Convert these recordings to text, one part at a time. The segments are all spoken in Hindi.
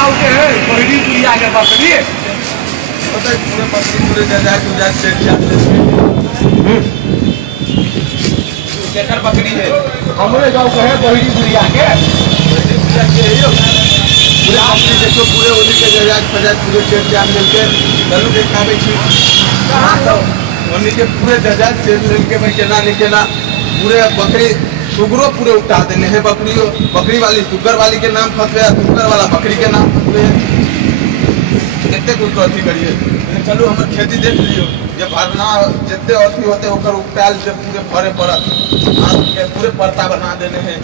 गाँव के है बहरी पुलिया के बकरी पता है पूरे बकरी पूरे जायज सेठ केकर बकरी है हमारे गाँव के है बहरी पुलिया के पूरे बकरी देखो पूरे उन्हीं के जायज पूरे सेठ जान मिलके चलो देखावे छी कहाँ तो उन्हीं के पूरे जायज सेठ मिलके भाई केना नहीं केना पूरे बकरी सुगरो पूरे उठा देने हैं बकरी वाली सुगर वाली के नाम फंसे सुगर वाला बकरी के नाम फंसे कितने कुछ अथी करिए चलो हमारे खेती देख लियो जब भरना जितने अथी होते होकर उपटाल से पूरे भरे पड़त के पूरे परता बना देने हैं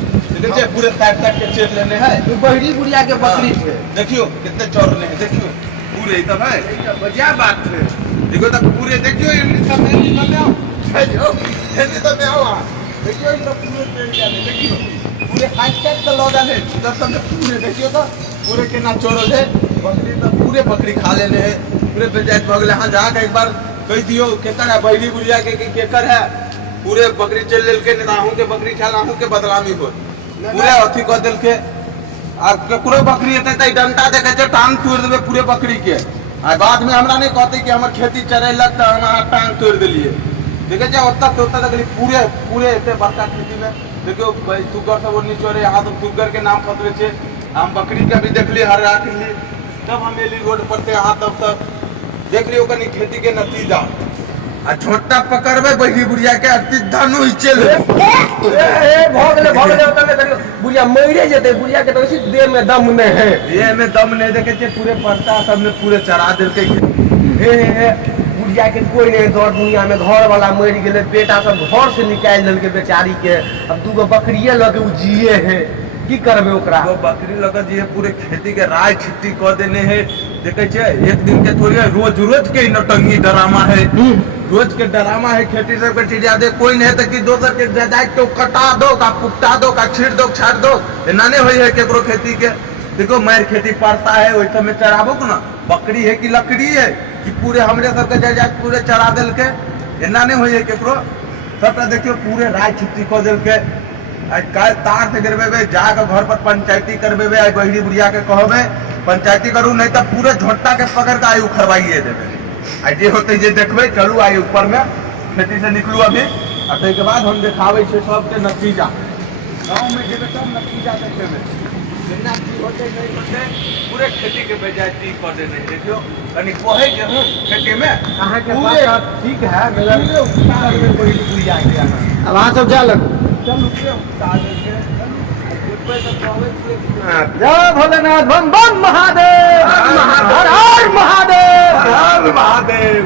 देखिए पूरे काट के चेत लेने हैं बहरी पुलिया के बकरी थे देखियो कितने चौर ले हैं देखियो पूरे तब है बढ़िया बात है देखो तब पूरे देखियो सब में आओ में आओ देखियो इन सब पूरे पेड़ जाने देखियो पूरे काट के लगा ले उधर सब पूरे देखियो तो पूरे के ना चोरल है बकरी तो पूरे बकरी खा लेने हैं पूरे पंचायत भगले हाँ जाके एक बार कह दियो केकर है बहरी बुढ़िया के केकर है पूरे बकरी चल लेल के निदाहू के बकरी खिलाहू के बदलामी हो पूरे अथी कर दिल के अब केकरो बकरी हेतै त डंटा देखे छै टांग तोड़ देबे पूरे बकरी के आ बाद में हमरा नहीं कहते कि हमर खेती चरेलक त हम टांग तोड़ देलिए देखे छै ओतक तक पूरे पूरे एते बड़का खेती में देखियो सुगर सब ओनी चोरे यहाँ तो सुगर के नाम फतवे छै हम बकरी के भी देखली हर रात ली जब हम एली रोड पर से यहाँ तब तक देख लियो कनी खेती के नतीजा आ छोटा पकड़बे बहरी बुढ़िया के अति धनु चल बुढ़िया मरे जेते बुढ़िया के तो इसी देह में दम नहीं है देह में दम नहीं देखे छे पूरे पड़ता सबने पूरे चढ़ा देलके बुढ़िया के कोई नहीं दौड़ दुनिया में घर वाला मर गए बेटा सब घर से निकाल दिलके बेचारी के अब दूगो बकरिए लगे उ जिए है की करबे ओकरा वो बकरी लगा जी पूरे खेती के राय छिट्टी कर देने हैं देखे छे एक दिन के थोड़ी रोज रोज के नौटंगी ड्रामा है रोज के ड्रामा है खेती सब के चीज दे कोई नहीं है कि दोसर के जायज तो कटा दो का पुकटा दो का छीट दो छाट दो एना नहीं होई है केकरो खेती के देखो मार खेती पड़ता है ओइ समय चराबो को ना बकरी है कि लकड़ी है कि पूरे हमरे सब के जायज पूरे चरा देल के एना नहीं होई है केकरो सबटा देखियो पूरे राय छिट्टी कर देल के काल तार से गिरबेबे जाके घर पर पंचायती करबेबे आई बहरी बुढ़िया के कहबे पंचायती करू नहीं तो पूरे झोटा के पकड़ के आई उखरवाइए देबे आई जे होते जे देखबे चलू आई ऊपर में खेती से निकलू अभी और तै के बाद हम दिखावे छे सब के नतीजा गांव में जेबे सब नतीजा देखेबे केना की होते नहीं होते पूरे खेती के बेजाती कर देने देखियो कनी कोहे जे हूं खेती में कहां के बात ठीक है मेरा उतार में कोई बुढ़िया के अब वहां सब जा लग चल के उतार के जय भोलेनाथ बम बम महादेव हर हर महादेव हर महादेव